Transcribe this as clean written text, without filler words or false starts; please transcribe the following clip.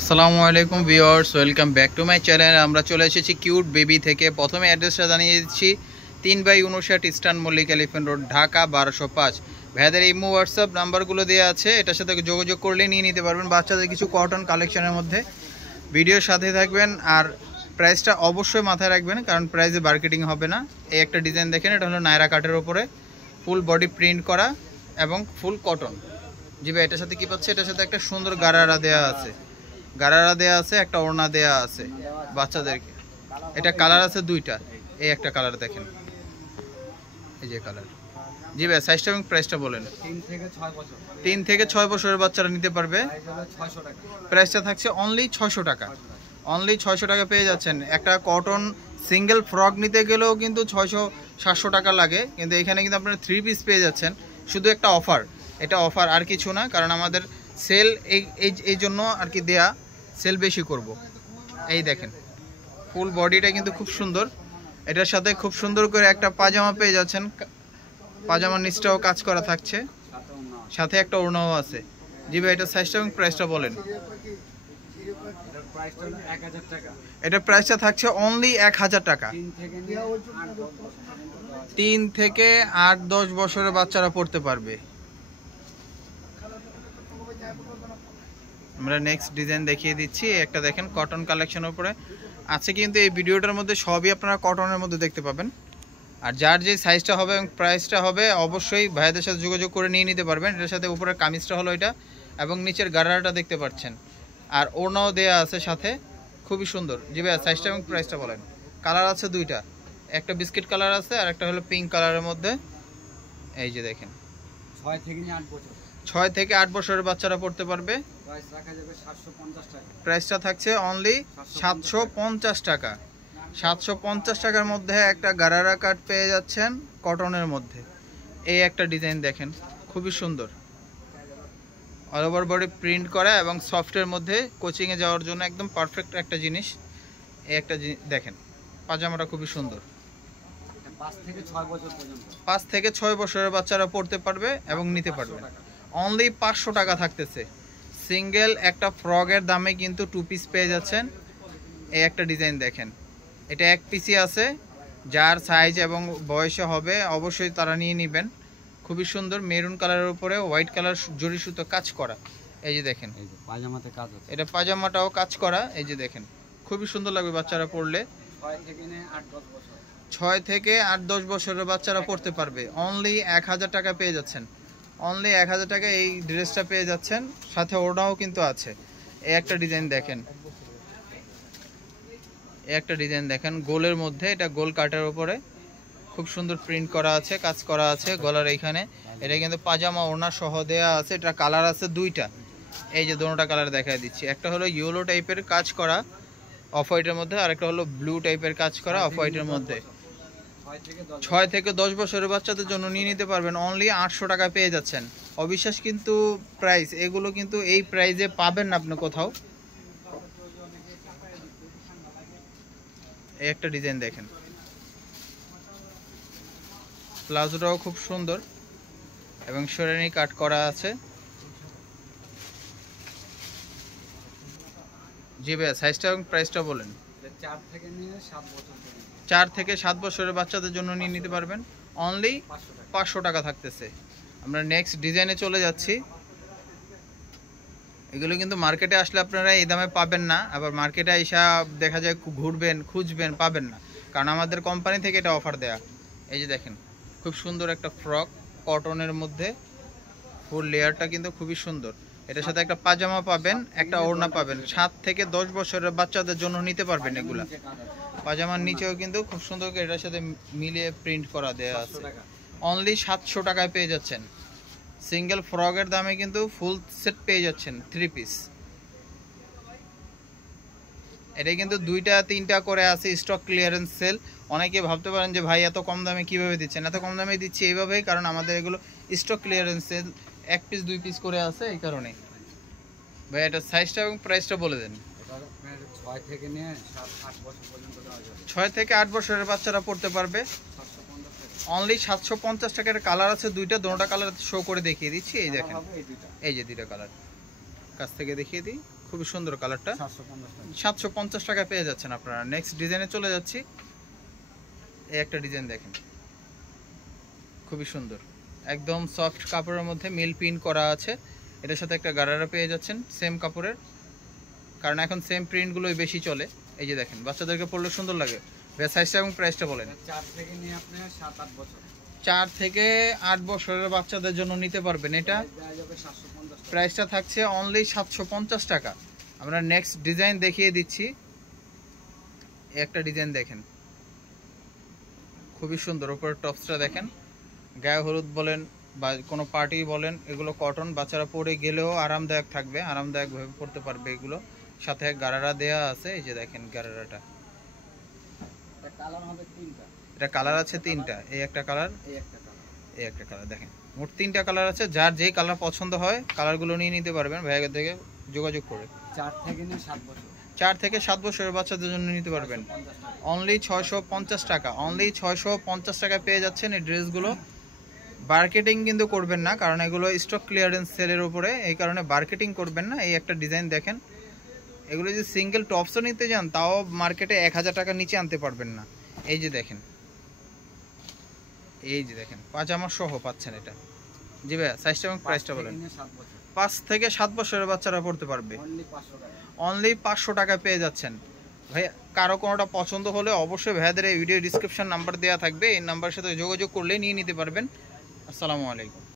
আসসালামু আলাইকুম viewers, welcome back to my channel. আমরা চলে এসেছি কিউট বেবি থেকে। প্রথমে অ্যাড্রেসটা জানিয়ে দিচ্ছি 3/59 Eastern Mallik Elephant Road, Dhaka 1205। ভাইয়াদের ইমো হোয়াটসঅ্যাপ নাম্বারগুলো দেওয়া আছে, এটার সাথে যোগাযোগ করলে নিয়ে নিতে পারবেন। বাচ্চাদের কিছু কটন কালেকশনের মধ্যে ভিডিওর সাথে থাকবেন, আর প্রাইসটা অবশ্যই মাথায় রাখবেন, কারণ প্রাইসে মার্কেটিং হবে না। এই একটা ডিজাইন দেখেন, এটা হলো নায়রা কাটের ওপরে ফুল বডি প্রিন্ট করা এবং ফুল কটন। জি ভাই, এটার সাথে কি পাচ্ছে? এটার সাথে একটা সুন্দর গারারা দেওয়া আছে, একটা ওড়না দেয়া আছে বাচ্চাদেরকে। এটা কালার আছে দুইটা, এই একটা কালার দেখেন, এই যে কালার। জি ভাই, সাইজটা এবং প্রাইসটা বলেন। 3 থেকে 6 বছরের বাচ্চারা নিতে পারবে। প্রাইসটা থাকছে অনলি 600 টাকা। অনলি 600 টাকা পেয়ে যাচ্ছেন। একটা কটন সিঙ্গেল ফ্রক নিতে গেলেও কিন্তু 600-700 টাকা লাগে, কিন্তু এখানে কিন্তু আপনারা 3 পিস পেয়ে যাচ্ছেন। শুধু একটা অফার, এটা অফার আর কিছু না, কারণ আমাদের সেল এই জন্য আর কি দেয়া, সেল বেশি করব। এই দেখেন, ফুল বডিটা কিন্তু খুব সুন্দর। এটার সাথে খুব সুন্দর করে একটা পাজামা পেয়ে যাচ্ছেন। পাজামার নিচটাও কাজ করা থাকছে, সাথে একটা ওড়নাও আছে। জি ভাই, এটা সাইজটা এবং প্রাইসটা বলেন। এটা প্রাইসটা থাকছে অনলি 1000 টাকা। 3 থেকে 8-10 বছরের বাচ্চারা পড়তে পারবে। আমরা নেক্সট ডিজাইন দেখিয়ে দিচ্ছি। একটা দেখেন, কটন কালেকশনের উপরে আছে, কিন্তু এই ভিডিওটার মধ্যে সবই আপনারা কটনের মধ্যে দেখতে পাবেন। আর যার যে সাইজটা হবে এবং প্রাইসটা হবে, অবশ্যই ভাইয়াদের সাথে যোগাযোগ করে নিয়ে নিতে পারবেন। এটার সাথে উপরের কামিজটা হলো এটা, এবং নিচের গারাটা দেখতে পাচ্ছেন, আর ওড়নাও দেয়া আছে সাথে, খুবই সুন্দর। জি ভাইয়া, সাইজটা এবং প্রাইসটা বলেন। কালার আছে দুইটা, একটা বিস্কিট কালার আছে আর একটা হলো পিঙ্ক কালারের মধ্যে। এই যে দেখেন, 6 থেকে 8 বছরের বাচ্চারা পড়তে পারবে। প্রাইসটা থাকছে অনলি 750 টাকা। 750 টাকার মধ্যে একটা গারারা কাট পেয়ে যাচ্ছেন কটনের মধ্যে। এই একটা ডিজাইন দেখেন, খুবই সুন্দর, অল ওভার বডি প্রিন্ট করা এবং সফটের মধ্যে কোচিংয়ে যাওয়ার জন্য একদম পারফেক্ট একটা জিনিস। এই একটা দেখেন, পাজামাটা খুবই সুন্দর। 5 থেকে 6 বছরের বাচ্চারা পড়তে পারবে এবং নিতে পারবে। অনলি 500 টাকা থাকতেছে। সিঙ্গেল একটা ফ্রকের দামে কিন্তু 2 পিস পেয়ে যাচ্ছেন। এই একটা ডিজাইন দেখেন, এটা 1 পিসই আছে। যার সাইজ এবং বয়সে হবে অবশ্যই তারা নিয়ে নেবেন। খুবই সুন্দর, মেরুন কালারের উপরে হোয়াইট কালার জরি সুতো কাজ করা। এই যে দেখেন, পাজামাতে কাজ আছে, এটা পাজামাটাও কাজ করা। এই যে দেখেন, খুবই সুন্দর লাগবে বাচ্চারা পরলে। 6 থেকে 8-10 বছরের বাচ্চারা পড়তে পারবে। অনলি 1000 টাকা পেয়ে যাচ্ছেন। অনলি 1000 টাকা এই ড্রেসটা পেয়ে যাচ্ছেন, সাথে ওড়নাও কিন্তু আছে। এই একটা ডিজাইন দেখেন, একটা ডিজাইন দেখেন গোলের মধ্যে, এটা গোল কাটার উপরে খুব সুন্দর প্রিন্ট করা আছে, কাজ করা আছে গলার এইখানে। এটা কিন্তু পাজামা ওড়না সহ দেয়া আছে। এটা কালার আছে দুইটা, এই যে দুটোটা কালার দেখায় দিচ্ছি। একটা হলো ইয়েলো টাইপের কাজ করা অফ হোয়াইটের মধ্যে, আর একটা হলো ব্লু টাইপের কাজ করা অফ হোয়াইটের মধ্যে। 6 থেকে 10 বছরের বাচ্চাদের জন্য নিয়ে নিতে পারবেন। অনলি 800 টাকা পেয়ে যাচ্ছেন। অবিশ্বাস কিন্তু প্রাইস, এগুলো কিন্তু এই প্রাইসে পাবেন না আপনি কোথাও। এই একটা ডিজাইন দেখেন, প্লাজোটাও খুব সুন্দর এবং শেরওয়ানি কাট করা আছে। জি ভাইয়া, সাইজটা এবং প্রাইসটা বলেন। 4 থেকে 7 বছরের বাচ্চাদের জন্য নিয়ে নিতে পারবেন। অনলি 500 টাকা থাকতেছে। আমরা নেক্সট ডিজাইনে চলে যাচ্ছি। এগুলো কিন্তু মার্কেটে আসলে আপনারা এই দামে পাবেন না, আবার মার্কেটে এসে দেখা যায় ঘুরবেন খুঁজবেন পাবেন না, কারণ আমাদের কোম্পানি থেকে এটা অফার দেয়া। এই যে দেখেন, খুব সুন্দর একটা ফ্রক কটনের মধ্যে, ফুল লেয়ারটা কিন্তু খুবই সুন্দর। এটার সাথে একটা পাজামা পাবেন, একটা ওড়না পাবেন। 7 থেকে 10 বছরের বাচ্চাদের জন্য নিতে পারবেন এগুলা। পাজামার নিচেও কিন্তু খুব সুন্দর করে এটার সাথে মিলিয়ে প্রিন্ট করা দেয়া আছে। অনলি 700 টাকায় পেয়ে যাচ্ছেন। সিঙ্গেল ফ্রকের দামে কিন্তু ফুল সেট পেয়ে যাচ্ছেন 3 পিস। এটা কিন্তু 2টা-3টা করে আছে, স্টক ক্লিয়ারেন্স সেল। অনেকে ভাবতে পারেন যে ভাই এত কম দামে কিভাবে দিচ্ছেন। এত কম দামে দিচ্ছি এইভাবেই, কারণ আমাদের এগুলো stock clearance sale, 1 piece 2 piece করে আছে, এই কারণে। ভাই, এটা সাইজটা এবং প্রাইসটা বলে দেন। 6 থেকে 8 বছরের বাচ্চারা পড়তে পারবে। অনলি 750 টাকার। কালার আছে দুইটা, দুটোটা কালার শো করে দেখিয়ে দিচ্ছি। এই দেখেন, এই যে দুইটা কালার কাছ থেকে দেখিয়ে দিই, খুবই সুন্দর কালারটা, 750 টাকা পেয়ে যাচ্ছেন আপনারা। নেক্সট ডিজাইনে চলে যাচ্ছি। এই একটা ডিজাইন দেখেন, খুবই সুন্দর, একদম সফট কাপড়ের মধ্যে মিল প্রিন্ট করা আছে। এটার সাথে একটা গারারা পেয়ে যাচ্ছেন সেম কাপড়ের, কারণ এখন সেম প্রিন্টগুলোই বেশি চলে। এই যে দেখেন, বাচ্চাদেরকে পরলে সুন্দর লাগে। সাইজটা এবং প্রাইসটা বলেন। 4 থেকে নিয়ে আপনি 7-8 বছর, 4 থেকে 8 বছরের বাচ্চাদের জন্য নিতে পারবেন। এটা প্রাইসটা থাকছে অনলি 750 টাকা। আমরা নেক্সট ডিজাইন দেখিয়ে দিচ্ছি। একটা ডিজাইন দেখেন, খুবই সুন্দর। উপরের টপসটা দেখেন, গায়ে হলুদ বলেন বা কোনো পার্টি বলেন, এগুলো কটন, বাচ্চারা পরে গেলেও আরামদায়ক থাকবে, আরামদায়কভাবে পরতে পারবে এগুলো। সাথে গারারা দেয়া আছে, এই যে দেখেন গারারাটা। এটা কালার আছে 3টা, এই একটা কালার, এই একটা কালার। দেখেন মোট 3টা কালার আছে। যার যেই কালার পছন্দ হয় কালারগুলো নিয়ে নিতে পারবেন ভাইয়ের থেকে যোগাযোগ করে। 4 থেকে নিয়ে 7 বছর, 4 থেকে 7 বছরের বাচ্চাদের জন্য নিতে পারবেন। অনলি 650 টাকা, অনলি 650 টাকায় পেয়ে যাচ্ছেন এই ড্রেসগুলো। মার্কেটিং কিন্তু করবেন না, কারণ এগুলো স্টক ক্লিয়ারেন্স সেলের উপরে, এই কারণে মার্কেটিং করবেন না। এই একটা ডিজাইন দেখেন, এগুলো যদি সিঙ্গেল টপসও নিতে যান তাও মার্কেটে 1000 টাকার নিচে আনতে পারবেন না। এই যে দেখেন, এই যে দেখেন পাজামা সহ পাচ্ছেন এটা। জি ভাইয়া, সাইজটা এবং প্রাইসটা বলেন। 5 থেকে 7 বছরের বাচ্চারা পড়তে পারবে, অনলি 500 টাকা পেয়ে যাচ্ছেন। ভাই কারো কোনোটা পছন্দ হলে অবশ্যই ভাইয়াদের এই ভিডিও ডিসক্রিপশন নাম্বার দেওয়া থাকবে, এই নাম্বারের সাথে যোগাযোগ করলে নিয়ে নিতে পারবেন। আসসালামু আলাইকুম।